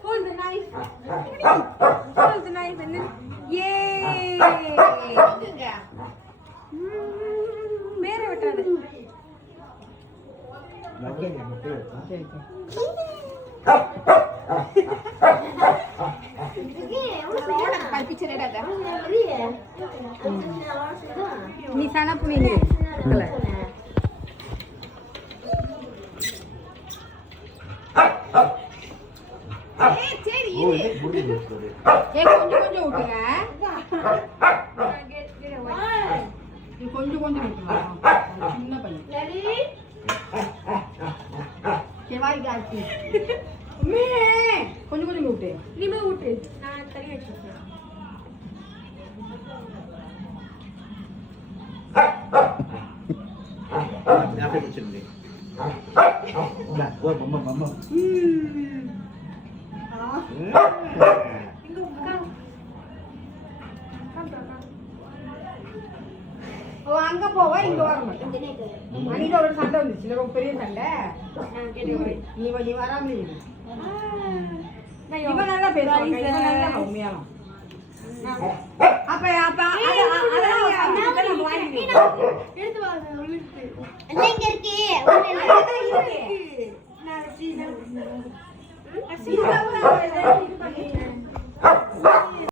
Hold the knife. Hold the knife and then yay! மேரே விட்டாது. நீ sana punya ni. கொஞ்சம் விட்டுங்க கொஞ்சம் விட்டுங்க சின்ன பையன் செவாய் காட்சி கொஞ்சம் விட்டு இனிமே விட்டு நான் தனியாக வச்சுருக்கேன் அங்க போவா இங்க வர மாட்டேன் அன்னைக்கு ஒரு சண்டை வந்துச்சு ரொம்ப பெரிய சண்டை நீ வராமலே இவன் நல்லா பேசுவாங்க உண்மையாலும் அப்ப எடுத்து